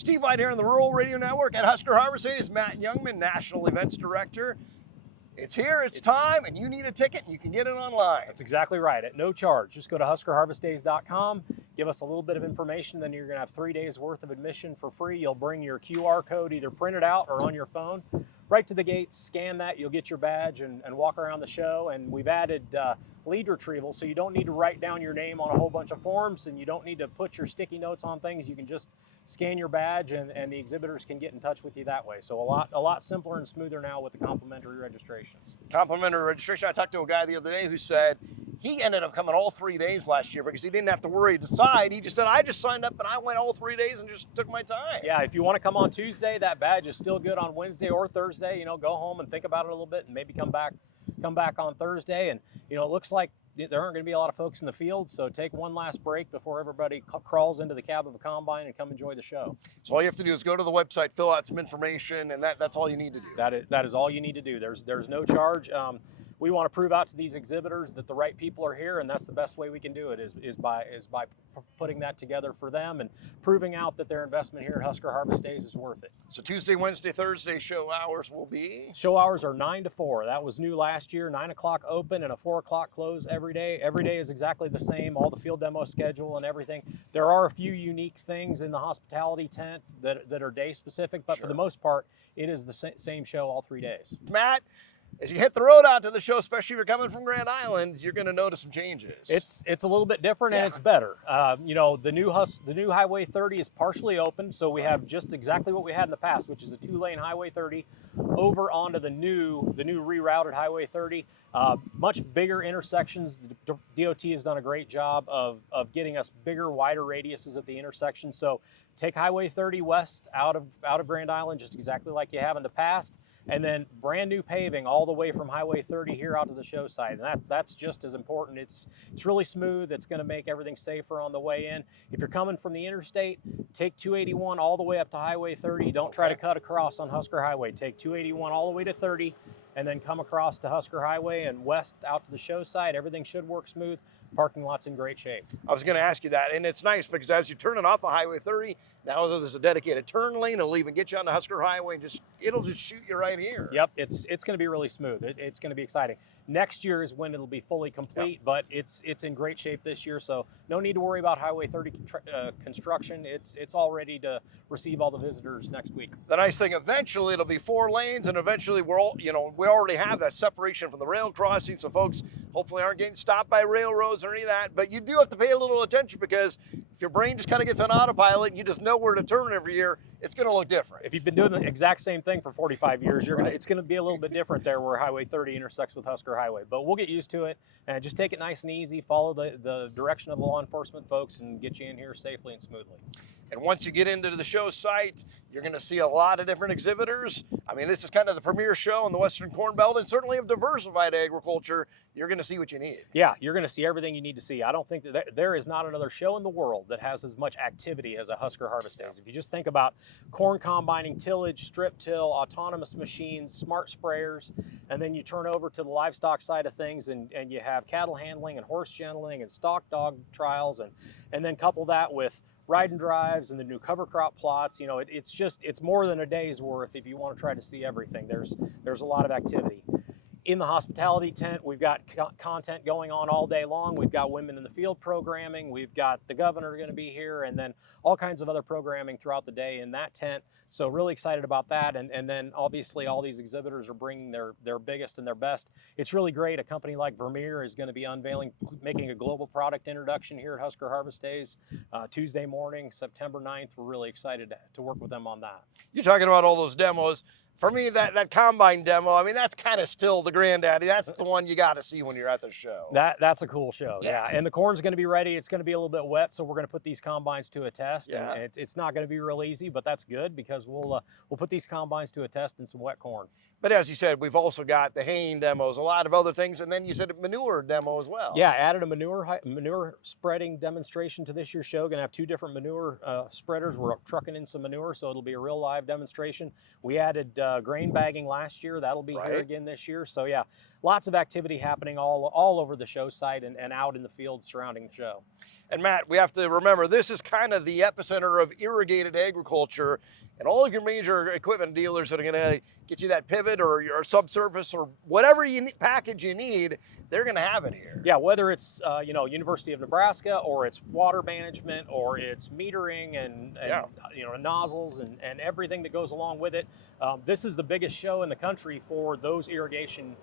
Steve White here on the Rural Radio Network at Husker Harvest Days. Matt Youngman, National Events Director. It's here, it's time, and you need a ticket, and you can get it online. That's exactly right, at no charge. Just go to huskerharvestdays.com, give us a little bit of information, then you're going to have 3 days worth of admission for free. You'll bring your QR code either printed out or on your phone right to the gate, scan that, you'll get your badge and walk around the show. And we've added lead retrieval, so you don't need to write down your name on a whole bunch of forms, and you don't need to put your sticky notes on things. You can just scan your badge, and the exhibitors can get in touch with you that way. So a lot simpler and smoother now with the complimentary registrations. Complimentary registration. I talked to a guy the other day who said he ended up coming all 3 days last year because he didn't have to worry to decide. He just said, I just signed up and I went all 3 days and just took my time. Yeah, if you want to come on Tuesday, that badge is still good on Wednesday or Thursday. You know, go home and think about it a little bit and maybe come back on Thursday. And, you know, it looks like there aren't going to be a lot of folks in the field, so take one last break before everybody crawls into the cab of a combine and come enjoy the show. So all you have to do is go to the website, fill out some information, and that's all you need to do. That is all you need to do. There's no charge. We want to prove out to these exhibitors that the right people are here, and that's the best way we can do it is by putting that together for them and proving out that their investment here at Husker Harvest Days is worth it. So Tuesday, Wednesday, Thursday show hours will be? Show hours are 9 to 4. That was new last year, 9 o'clock open and a 4 o'clock close every day. Every day is exactly the same, all the field demo schedule and everything. There are a few unique things in the hospitality tent that are day specific, but Sure. for the most part, it is the same show all 3 days. Matt, as you hit the road out to the show, especially if you're coming from Grand Island, you're going to notice some changes. It's a little bit different and it's better. You know, the new Highway 30 is partially open, so we have just exactly what we had in the past, which is a 2-lane Highway 30 over onto the new rerouted Highway 30. Much bigger intersections. The DOT has done a great job of getting us bigger, wider radiuses at the intersection. So take Highway 30 west out of Grand Island, just exactly like you have in the past. And then brand new paving all the way from Highway 30 here out to the show site. And that's just as important. It's really smooth. It's going to make everything safer on the way in. If you're coming from the interstate, take 281 all the way up to Highway 30. Don't try to cut across on Husker Highway. Take 281 all the way to 30 and then come across to Husker Highway and west out to the show site. Everything should work smooth. Parking lot's in great shape. I was going to ask you that, and it's nice because as you turn it off of Highway 30, now there's a dedicated turn lane. It'll even get you on the Husker Highway, and it'll just shoot you right here. Yep, it's going to be really smooth. It's going to be exciting. Next year is when it'll be fully complete, yep. But it's in great shape this year, so no need to worry about Highway 30 construction. It's all ready to receive all the visitors next week. The nice thing, eventually it'll be 4 lanes, and eventually we already have that separation from the rail crossing, so folks hopefully aren't getting stopped by railroads or any of that. But you do have to pay a little attention because if your brain just kind of gets on autopilot and you just know where to turn every year, it's going to look different. If you've been doing the exact same thing for 45 years, it's going to be a little bit different there where Highway 30 intersects with Husker Highway. But we'll get used to it and just take it nice and easy, follow the direction of the law enforcement folks and get you in here safely and smoothly. And once you get into the show site, you're going to see a lot of different exhibitors. I mean, this is kind of the premier show in the Western Corn Belt, and certainly of diversified agriculture. You're going to see what you need. Yeah, you're going to see everything you need to see. I don't think that there is not another show in the world that has as much activity as a Husker Harvest Days. If you just think about corn combining, tillage, strip till, autonomous machines, smart sprayers, and then you turn over to the livestock side of things and you have cattle handling and horse gentling and stock dog trials, and then couple that with ride and drives and the new cover crop plots. You know, it's more than a day's worth if you want to try to see everything. There's a lot of activity. In the hospitality tent, we've got content going on all day long. We've got Women in the Field programming. We've got the governor going to be here, and then all kinds of other programming throughout the day in that tent. So really excited about that. And then obviously all these exhibitors are bringing their biggest and their best. It's really great. A company like Vermeer is going to be making a global product introduction here at Husker Harvest Days Tuesday morning, September 9th. We're really excited to work with them on that. You're talking about all those demos. For me, that combine demo, I mean, that's kind of still the granddaddy. That's the one you got to see when you're at the show. That's a cool show, yeah. And the corn's going to be ready. It's going to be a little bit wet, so we're going to put these combines to a test. Yeah. And it's not going to be real easy, but that's good because we'll put these combines to a test in some wet corn. But as you said, we've also got the haying demos, a lot of other things, and then you said a manure demo as well. Yeah, added a manure spreading demonstration to this year's show. Going to have 2 different manure spreaders. We're trucking in some manure, so it'll be a real live demonstration. We added grain bagging last year. That'll be here again this year. So So yeah, lots of activity happening all over the show site and out in the field surrounding the show. And Matt, we have to remember, this is kind of the epicenter of irrigated agriculture, and all of your major equipment dealers that are going to get you that pivot or your subsurface or whatever package you need, they're going to have it here. Yeah, whether it's University of Nebraska, or it's water management, or it's metering and nozzles and everything that goes along with it. This is the biggest show in the country for those irrigation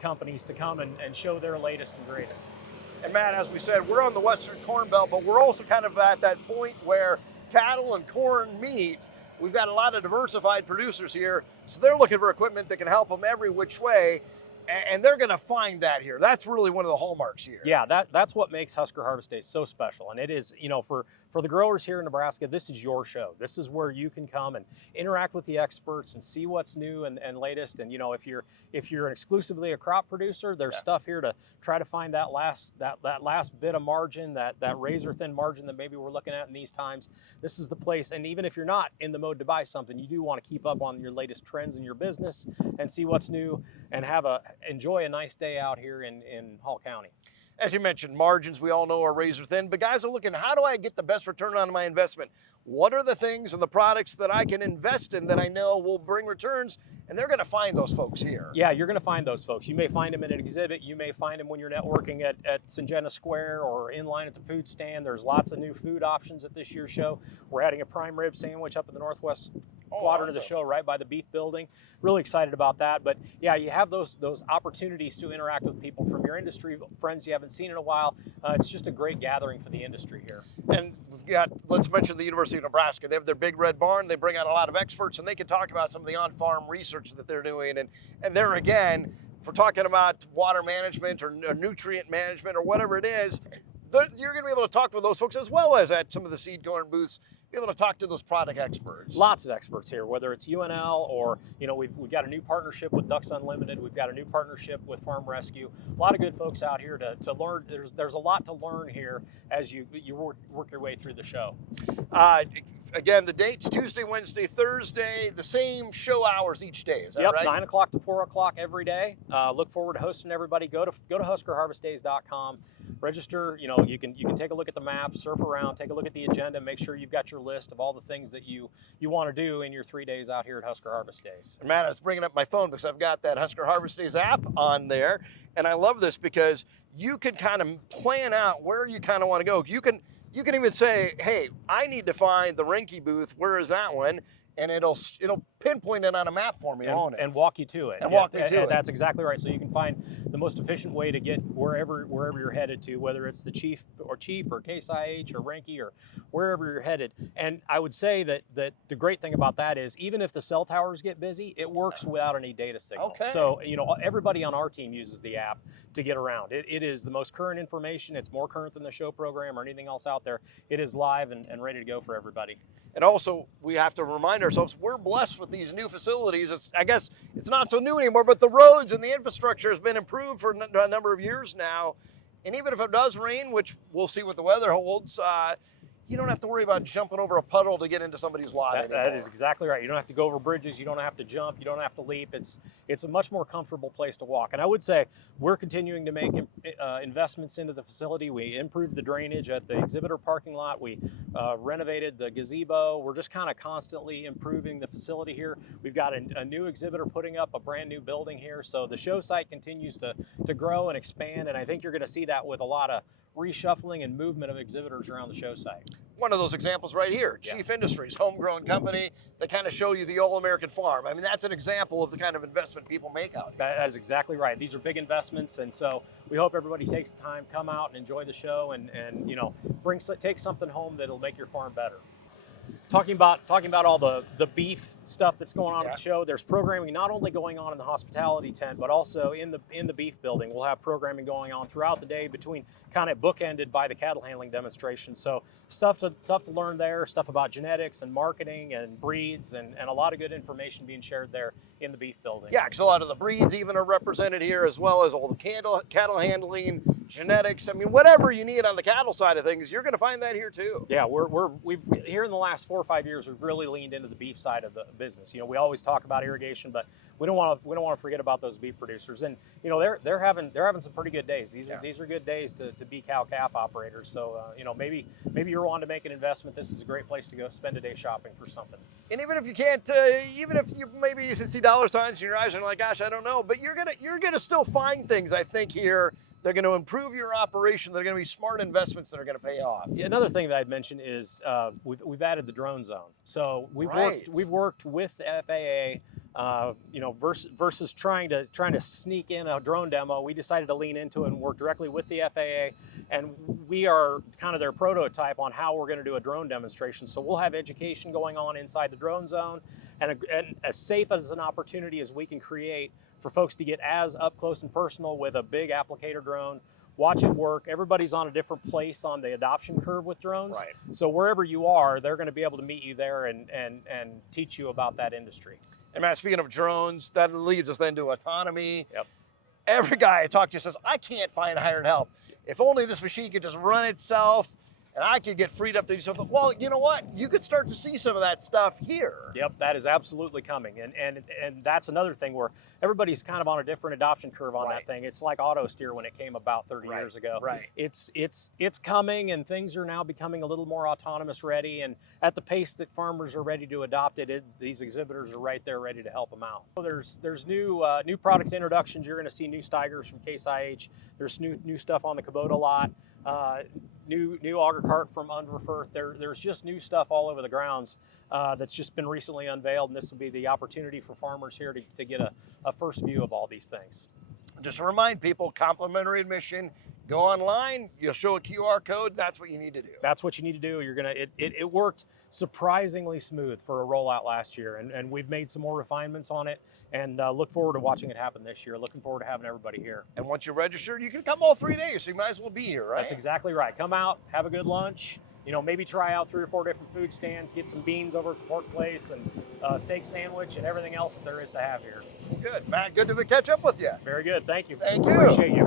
companies to come and show their latest and greatest. And Matt, as we said, we're on the Western Corn Belt, but we're also kind of at that point where cattle and corn meet. We've got a lot of diversified producers here, so they're looking for equipment that can help them every which way, and they're going to find that here. That's really one of the hallmarks here. Yeah, that's what makes Husker Harvest Days so special, and it is, for the growers here in Nebraska, this is your show. This is where you can come and interact with the experts and see what's new and latest. And if you're exclusively a crop producer, there's stuff here to try to find that last bit of margin, that razor thin margin that maybe we're looking at in these times. This is the place. And even if you're not in the mode to buy something, you do want to keep up on your latest trends in your business and see what's new and enjoy a nice day out here in Hall County. As you mentioned, margins we all know are razor thin, but guys are looking, how do I get the best return on my investment? What are the things and the products that I can invest in that I know will bring returns? And they're going to find those folks here. Yeah, you're going to find those folks. You may find them at an exhibit. You may find them when you're networking at Syngenta Square or in line at the food stand. There's lots of new food options at this year's show. We're adding a prime rib sandwich up in the northwest quadrant of the show, right by the beef building. Really excited about that. But yeah, you have those opportunities to interact with people from your industry, friends you haven't seen in a while. It's just a great gathering for the industry here. And we've got, let's mention the University of Nebraska. They have their big red barn. They bring out a lot of experts, and they can talk about some of the on-farm research that they're doing. And there again, if we're talking about water management or nutrient management or whatever it is, you're going to be able to talk with those folks, as well as at some of the seed corn booths, be able to talk to those product experts. Lots of experts here, whether it's UNL or, we've got a new partnership with Ducks Unlimited. We've got a new partnership with Farm Rescue. A lot of good folks out here to learn. There's a lot to learn here as you work your way through the show. Again, the dates, Tuesday, Wednesday, Thursday, the same show hours each day, is that right? 9 o'clock to 4 o'clock every day. Look forward to hosting everybody. Go to huskerharvestdays.com. Register, you can take a look at the map, surf around, take a look at the agenda, make sure you've got your list of all the things that you want to do in your 3 days out here at Husker Harvest Days. And Matt, I was bringing up my phone because I've got that Husker Harvest Days app on there, and I love this because you can kind of plan out where you kind of want to go. You can even say, hey, I need to find the Rinky booth. Where is that one? And it'll pinpoint it on a map for me, and walk you to it. And walk me to it. That's exactly right. So you can find the most efficient way to get wherever you're headed to, whether it's the Chief or Case IH or Rinky or wherever you're headed. And I would say that the great thing about that is, even if the cell towers get busy, it works without any data signal. Okay. So everybody on our team uses the app to get around. It is the most current information. It's more current than the show program or anything else out there. It is live and ready to go for everybody. And also, we have to remind ourselves, we're blessed with these new facilities. I guess it's not so new anymore, but the roads and the infrastructure has been improved for a number of years now. And even if it does rain, which we'll see what the weather holds, you don't have to worry about jumping over a puddle to get into somebody's lot anymore. That is exactly right. You don't have to go over bridges. You don't have to jump. You don't have to leap. It's a much more comfortable place to walk. And I would say we're continuing to make investments into the facility. We improved the drainage at the exhibitor parking lot. We renovated the gazebo. We're just kind of constantly improving the facility here. We've got a new exhibitor putting up a brand new building here. So the show site continues to grow and expand. And I think you're going to see that with a lot of reshuffling and movement of exhibitors around the show site. One of those examples right here, Chief Industries, homegrown company that kind of show you the all-American farm. I mean, that's an example of the kind of investment people make out here. That is exactly right. These are big investments, and so we hope everybody takes the time, come out and enjoy the show, and take something home that'll make your farm better. Talking about all the beef stuff that's going on at the show, there's programming not only going on in the hospitality tent, but also in the beef building. We'll have programming going on throughout the day, between kind of bookended by the cattle handling demonstration. So stuff to learn there, stuff about genetics and marketing and breeds, and a lot of good information being shared there in the beef building. Yeah, because a lot of the breeds even are represented here, as well as all the cattle handling, genetics. I mean, whatever you need on the cattle side of things, you're going to find that here too. Yeah, we've here in the last 4 or 5 years, we've really leaned into the beef side of the business. You know, we always talk about irrigation, but we don't want to forget about those beef producers. And you know, they're having some pretty good days. These are good days to be cow-calf operators. So you know, maybe you're wanting to make an investment. This is a great place to go spend a day shopping for something. And even if you can't, even if you maybe see dollar signs in your eyes and you're like, gosh, I don't know, but you're gonna still find things, I think, here. They're going to improve your operation. They're going to be smart investments that are going to pay off. Yeah, another thing that I'd mention is we've added the drone zone. So we've worked with the FAA. You know, versus trying to sneak in a drone demo, we decided to lean into it and work directly with the FAA. And we are kind of their prototype on how we're going to do a drone demonstration. So we'll have education going on inside the drone zone, and as safe as an opportunity as we can create for folks to get as up close and personal with a big applicator drone, watch it work. Everybody's on a different place on the adoption curve with drones. Right. So wherever you are, they're going to be able to meet you there and teach you about that industry. And Matt, speaking of drones, that leads us then to autonomy. Yep. Every guy I talk to says, I can't find hired help. If only this machine could just run itself and I could get freed up to do something. Well, you know what? You could start to see some of that stuff here. Yep, that is absolutely coming. And that's another thing where everybody's kind of on a different adoption curve on that thing. It's like auto steer when it came about 30 years ago. Right. It's coming, and things are now becoming a little more autonomous ready, and at the pace that farmers are ready to adopt it, these exhibitors are right there ready to help them out. So there's new product introductions. You're going to see new Steigers from Case IH. There's new stuff on the Kubota lot. New auger cart from Unverfirth. There's just new stuff all over the grounds that's just been recently unveiled, and this will be the opportunity for farmers here to get a first view of all these things. Just to remind people, complimentary admission. Go online, you'll show a QR code. That's what you need to do. That's what you need to do. It worked surprisingly smooth for a rollout last year, and we've made some more refinements on it, and look forward to watching it happen this year. Looking forward to having everybody here. And once you're registered, you can come all 3 days, so you might as well be here, right? That's exactly right. Come out, have a good lunch. You know, maybe try out 3 or 4 different food stands, get some beans over at the pork place, and steak sandwich, and everything else that there is to have here. Good, Matt. Good to catch up with you. Very good. Thank you. Thank you. Appreciate you.